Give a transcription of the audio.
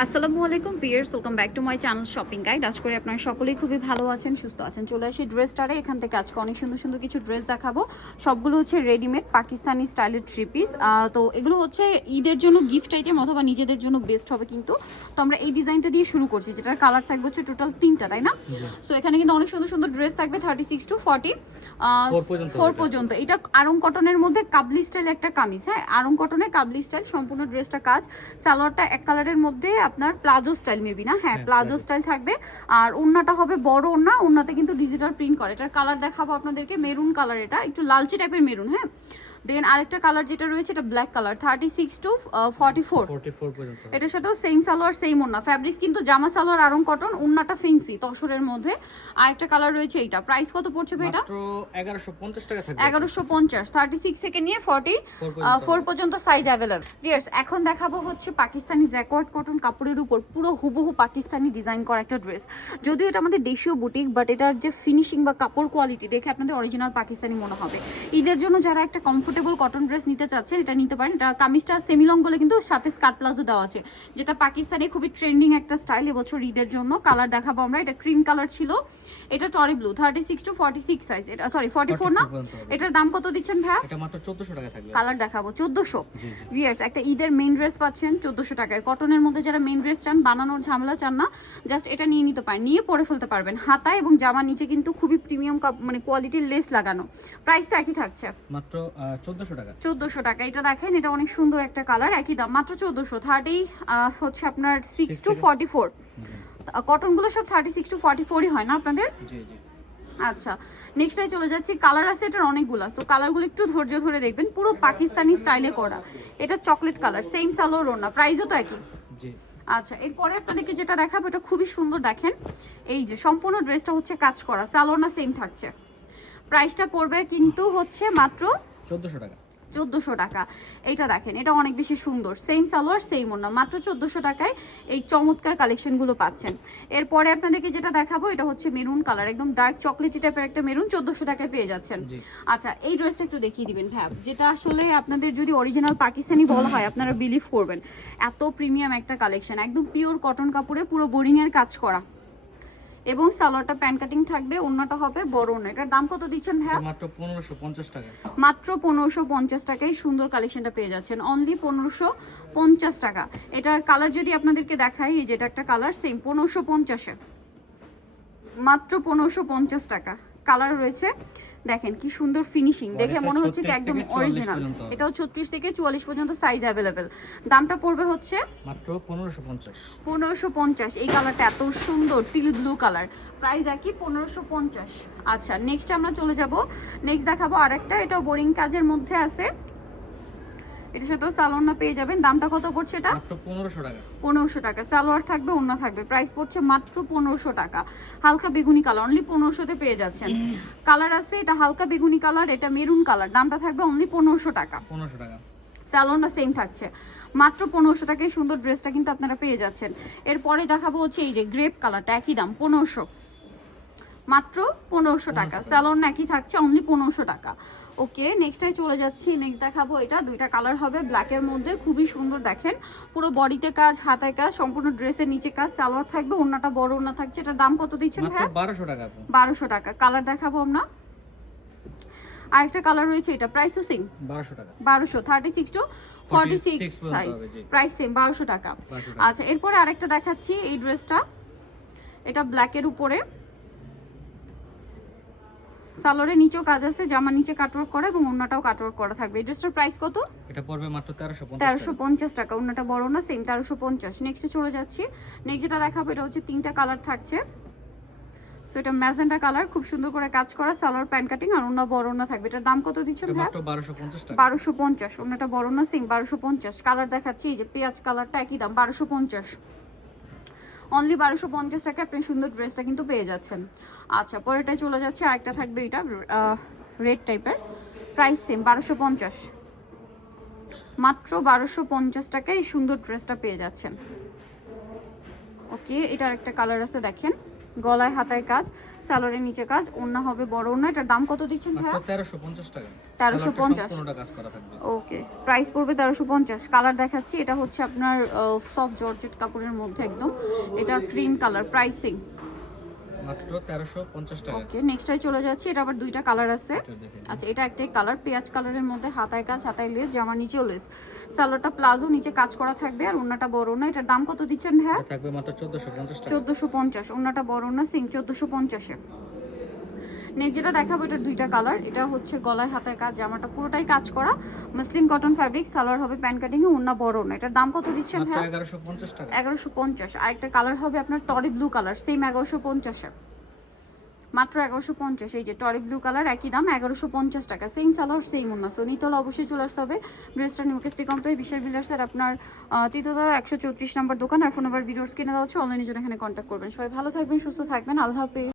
আসসালামু আলাইকুম viewers, welcome back to my channel shopping guide. আশা করি আপনারা সকলেই খুবই ভালো আছেন, সুস্থ আছেন। চলে আসি ড্রেসটারে। এখান থেকে আজকে অনেক সুন্দর সুন্দর কিছু ড্রেস দেখাবো। সবগুলো হচ্ছে রেডিমেড পাকিস্তানি স্টাইলের থ্রি পিস। তো এগুলো হচ্ছে ঈদের জন্য গিফট আইটেম অথবা নিজেদের জন্য বেস্ট হবে কিন্তু। তো আমরা এই ডিজাইনটা দিয়ে শুরু করছি, যেটার কালার থাকবে হচ্ছে টোটাল 3টা, তাই না? সো এখানে কিন্তু অনেক সুন্দর সুন্দর ড্রেস থাকবে 36 টু 44 পর্যন্ত। এটা আরং কটনের মধ্যে কাবলি স্টাইল একটা কামিজ, হ্যাঁ, আরং কটনে কাবলি স্টাইল সম্পূর্ণ ড্রেসটা কাজ। সালোয়ারটা এক কালারের মধ্যে আপনার প্লাজো স্টাইল মেবি না, হ্যাঁ প্লাজো স্টাইল থাকবে। আর ওড়নাটা হবে বড় ওড়না, ওড়নাতে কিন্তু ডিজিটাল প্রিন্ট করে। এটার কালার দেখাবো আপনাদেরকে, মেরুন কালার, এটা একটু লালচে টাইপের মেরুন, হ্যাঁ। দেন আরেকটা কালার যেটা রয়েছে এটা ব্ল্যাক কালার, 36 টু 44 পর্যন্ত। এটার সাথেও সেম সালোয়ার সেম ওড়না, ফ্যাব্রিক্স কিন্তু জামা সালোয়ার আরং কটন, ওড়নাটা ফেন্সি তসরের মধ্যে। আরেকটা কালার রয়েছে এইটা, প্রাইস কত পড়ছে ভাই? এটা মাত্র 1150 টাকা থাকবে। 1150, 36 থেকে নিয়ে 44 পর্যন্ত সাইজ অ্যাভেলেবল। ভিউয়ার্স, এখন দেখাবো হচ্ছে পাকিস্তানি জ্যাকওয়ার্ড কটন কাপড়ের উপর পুরো হুবহু পাকিস্তানি ডিজাইন করা একটা ড্রেস। যদিও এটা আমাদের দেশীয় বুটিক, বাট এটার যে ফিনিশিং বা কাপড় কোয়ালিটি দেখে আপনাদের অরিজিনাল পাকিস্তানি মনে হবে। ঈদের জন্য যারা একটা কমফোর্টেবল কটন ড্রেস নিতে চাচ্ছেন, এটা নিতে পারেন। এটা কামিজটা সেমিলং বলে কিন্তু সাথে স্কার্ট প্লাজো দেওয়া আছে, যেটা পাকিস্তানি খুবই ট্রেন্ডিং একটা স্টাইল এবছর ঈদের জন্য। কালার দেখাবো আমরা, এটা ক্রিম কালার ছিল, এটা টরি ব্লু, 36 টু 46 সাইজ, এটা সরি 44 না। এটার দাম কত দিচ্ছেন ভাই? এটা মাত্র 1400 টাকা থাকবে। কালার দেখাবো 1400। ভিউয়ার্স, একটা ঈদের মেইন ড্রেস পাচ্ছেন 1400 টাকায়। কটনের মধ্যে যারা মেইন ড্রেস চান, বানানোর ঝামেলা চান না, জাস্ট এটা নিয়ে নিতে পারেন, নিয়ে পরে ফেলতে পারবেন। হাতা এবং জামার নিচে কিন্তু খুবই প্রিমিয়াম মানে কোয়ালিটির লেস লাগানো। প্রাইসটা একই থাকছে মাত্র 1400 টাকা। 1400 টাকা। এটা দেখেন, এটা অনেক সুন্দর একটা কালার, একই দাম মাত্র 1400। 30 হচ্ছে আপনার 6 টু 44। কটনগুলো সব 36 টু 44ই হয় না আপনাদের? জি জি। আচ্ছা, নেক্সটটাই চলে যাচ্ছি। কালার আছে এটার অনেকগুলো, সো কালারগুলো একটু ধৈর্য ধরে দেখবেন। পুরো পাকিস্তানি স্টাইলে করা, এটা চকলেট কালার, সেম সালোয়ার ওড়না, প্রাইসও তো একই। জি। আচ্ছা, এরপরে আপনাদেরকে যেটা দেখাবো এটা খুবই সুন্দর, দেখেন এই যে সম্পূর্ণ ড্রেসটা হচ্ছে কাজ করা, সালোয়ার না সেম থাকছে। প্রাইসটা পড়বে কিন্তু হচ্ছে মাত্র 1400 টাকা। 1400 টাকা। এইটা দেখেন, এটা অনেক বেশি সুন্দর, সেম সালোয়ার সেম ওড়না, মাত্র 1400 টাকায় এই চমৎকার কালেকশনগুলো পাচ্ছেন। এরপরে আপনাদেরকে যেটা দেখাবো এটা হচ্ছে মেরুন কালার, একদম ডার্ক চকলেটি টাইপের একটা মেরুন, 1400 টাকায় পেয়ে যাচ্ছেন। আচ্ছা, এই ড্রেসটা একটু দেখিয়ে দিবেন ভ্যাব, যেটা আসলে আপনাদের যদি অরিজিনাল পাকিস্তানি বলা হয় আপনারা বিলিভ করবেন, এত প্রিমিয়াম একটা কালেকশন, একদম পিওর কটন কাপড়ে পুরো বোরিং এর কাজ করা, এবং সালোয়ারটা প্যান কাটিং থাকবে, ওড়নাটা হবে বড় ওড়না। এটার দাম কত দিচ্ছেন ভাই? মাত্র 1550 টাকা। মাত্র 1550 টাকায় সুন্দর কালেকশনটা পেয়ে যাচ্ছেন, অনলি 1550 টাকা। এটার কালার যদি আপনাদেরকে দেখাই, এই যে এটা একটা কালার সেম 1550-এ, মাত্র 1550 টাকা। কালার রয়েছে, দেখেন কি সুন্দর ফিনিশিং, দেখে মনে হচ্ছে কি একদম অরিজিনাল। এটাও 36 থেকে 44 পর্যন্ত সাইজ অ্যাভেলেবেল। দামটা পড়বে হচ্ছে মাত্র 1550। 1550। এই কালারটা এত সুন্দর, টিল ব্লু কালার, প্রাইস একই 1550। আচ্ছা, নেক্সট আমরা চলে যাব, নেক্সট দেখাবো আরেকটা, এটাও বোরিং কাজের মধ্যে আছে, এটার সাথেও সালোয়ার পেয়ে যাবেন। দামটা কত পড়ছে এটা? মাত্র 1500 টাকা। 1500 টাকা, সালোয়ার থাকবে, ওড়না থাকবে, প্রাইস পড়ছে মাত্র 1500 টাকা। হালকা বেগুনি কালার, অনলি 1500-তে পেয়ে যাচ্ছেন। কালার আছে, এটা হালকা বেগুনি কালার, এটা মেরুন কালার, দামটা থাকবে অনলি 1500 টাকা। 1500 টাকা। স্যালোনটা সেম থাকছে, মাত্র 1500 টাকায় সুন্দর ড্রেসটা কিন্তু আপনারা পেয়ে যাচ্ছেন। এরপরে দেখাবো হচ্ছে এই যে গ্রেপ কালারটা, একই দাম 1500, মাত্র 1500 টাকা। স্যালোন একই থাকছে, অনলি 1500 টাকা। ওকে, নেক্সটটাই চলে যাচ্ছি। নেক্সট দেখাবো এটা, দুইটা কালার হবে ব্ল্যাকের মধ্যে, খুবই সুন্দর, দেখেন পুরো বডিতে কাজ, হাতায় কাজ, সম্পূর্ণ ড্রেসের নিচে কাজ, সালোয়ার থাকবে, ওড়নাটা বড় ওড়না থাকছে। এটার দাম কত দিচ্ছেন ভাই? 1200 টাকা। 1200 টাকা। কালার দেখাবো আমরা, আরেকটা কালার রয়েছে, এটা প্রাইস তো সেম 1200 টাকা। 1200, 36 টু 46 সাইজ, প্রাইস সেম 1200 টাকা। আচ্ছা, এরপরে আরেকটা দেখাচ্ছি, এই ড্রেসটা, এটা ব্ল্যাকের উপরে, সালোয়ারের নিচেও কাজ আছে, জামার নিচে কাটওয়ার্ক করা এবং ওড়নাটাও কাটওয়ার্ক করা থাকবে। এই ড্রেসটার প্রাইস কত? এটা পড়বে মাত্র 1350 টাকা। ওড়নাটা বড় না, সেম 1350। নেক্সটে চলে যাচ্ছি, নেক্সট যেটা দেখাবো এটা হচ্ছে 3টা কালার থাকছে। সো এটা ম্যাজেন্টা কালার, খুব সুন্দর করে কাজ করা, সালোয়ার প্যান্ট কাটিং, আর ওড়না বড় ওড়না থাকবে। এটার দাম কত দিচ্ছেন ভাই? মাত্র 1250 টাকা। 1250। ওড়নাটা বড় না, সেম 1250। কালার দেখাচ্ছি, এই যে পেঁয়াজ কালারটা, একই দাম 1250, অনলি 1250 টাকা আপনি সুন্দর ড্রেসটা কিন্তু পেয়ে যাচ্ছেন। আচ্ছা, পরেরটাই চলে যাচ্ছে, আরেকটা থাকবে এটা রেড টাইপের, প্রাইস সেম 1250, মাত্র 1250 টাকায় এই সুন্দর ড্রেসটা পেয়ে যাচ্ছেন। ওকে, এটার একটা কালার আছে, দেখেন গলায় হাতায় কাজ, সালোয়ারের নিচে কাজ, ওড়না হবে বড় ওড়না। এটার দাম কত দিচ্ছেন ভাইয়া? মাত্র 1350 টাকা। 1350। সম্পূর্ণটা কাজ করা থাকবে। ওকে, প্রাইস পড়বে 1350। কালার দেখাচ্ছি, এটা হচ্ছে আপনার সফট জর্জেট কাপড়ের মধ্যে একদম, এটা ক্রিম কালার। প্রাইসিং মাত্র 1350 টাকা। ওকে, নেক্সটটাই চলে যাচ্ছি। এটা আবার দুইটা কালার আছে। এটা দেখেন। আচ্ছা, এটা একটাই কালার, পেঁয়াজ কালারের মধ্যে হাতায় কাজ, হাতায় লেস, জামার নিচেও লেস, সালোয়ারটা প্লাজো, নিচে কাজ করা থাকবে আর ওড়নাটা বড় ওড়না। এটার দাম কত দিচ্ছেন ভাইয়া? এটা থাকবে মাত্র 1450 টাকা। 1450। ওড়নাটা বড় ওড়না, সিং 1450-এ। নেক্সট যেটা দেখাবো, এটা দুইটা কালার। এটা হচ্ছে গলায় হাতায় কাজ, জামাটা পুরোটাই কাজ করা, মসলিন কটন ফ্যাব্রিক, সালোয়ার হবে প্যান্ট কাটিং এ, ওড়না বড় ওড়না। এটার দাম কত দিচ্ছেন মাত্র ভাইয়া? 1150 টাকা। 1150। আরেকটা কালার হবে আপনার টরি ব্লু কালার, সেম 1150-এ, মাত্র 1150। এই যে টরি ব্লু কালার, একই দাম 1150 টাকা, সেম সালোয়ার সেম ওড়না। সো নিতে হলে অবশ্যই চলে আসতে হবে ড্রেসটা নিউকেস্টি কমপ্লেক্স বিশাল বিল্ডার্সের আপনার তৃতীয়তলা 134 নম্বর দোকান। আর ফোন নাম্বার ভিডিওস কিনে দেওয়া হচ্ছে, অনলাইনে জন্য এখানে কন্ট্যাক্ট করবেন। সবাই ভালো থাকবেন, সুস্থ থাকবেন, আল্লাহ হাফেজ।